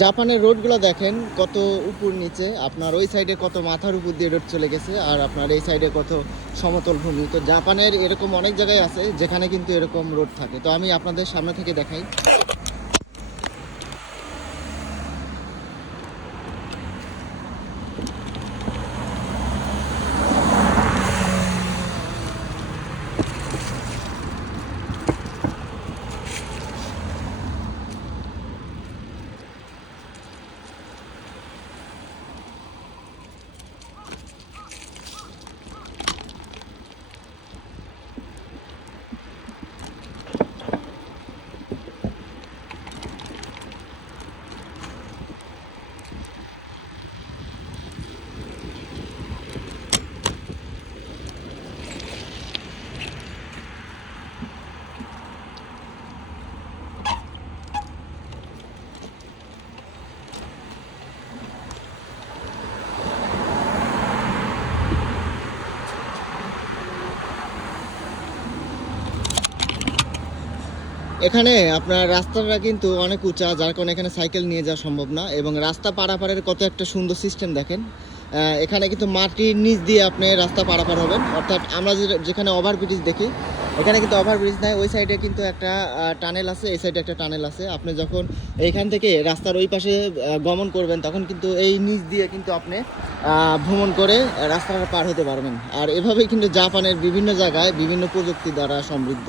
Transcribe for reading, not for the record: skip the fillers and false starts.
জাপানের রোডগুলো দেখেন কত উপর নিচে, আপনার ওই সাইডে কত মাথার উপর দিয়ে রোড চলে গেছে, আর আপনার এই সাইডে কত সমতল ভূমি। তো জাপানের এরকম অনেক জায়গায় আছে যেখানে কিন্তু এরকম রোড থাকে। তো আমি আপনাদের সামনে থেকে দেখাই। এখানে আপনার রাস্তাটা কিন্তু অনেক উঁচা, যার কারণে এখানে সাইকেল নিয়ে যাওয়া সম্ভব না। এবং রাস্তা পারাপারের কত একটা সুন্দর সিস্টেম দেখেন। এখানে কিন্তু মাটির নিচ দিয়ে আপনি রাস্তা পারাপার হবেন। অর্থাৎ আমরা যেখানে ওভারব্রিজ দেখি, এখানে কিন্তু ওভারব্রিজ নাই। ওই সাইডে কিন্তু একটা টানেল আছে, এই সাইডে একটা টানেল আছে। আপনি যখন এইখান থেকে রাস্তার ওই পাশে গমন করবেন, তখন কিন্তু এই নিচ দিয়ে কিন্তু আপনি ভ্রমণ করে রাস্তাটা পার হতে পারবেন। আর এভাবেই কিন্তু জাপানের বিভিন্ন জায়গায় বিভিন্ন প্রযুক্তি দ্বারা সমৃদ্ধ।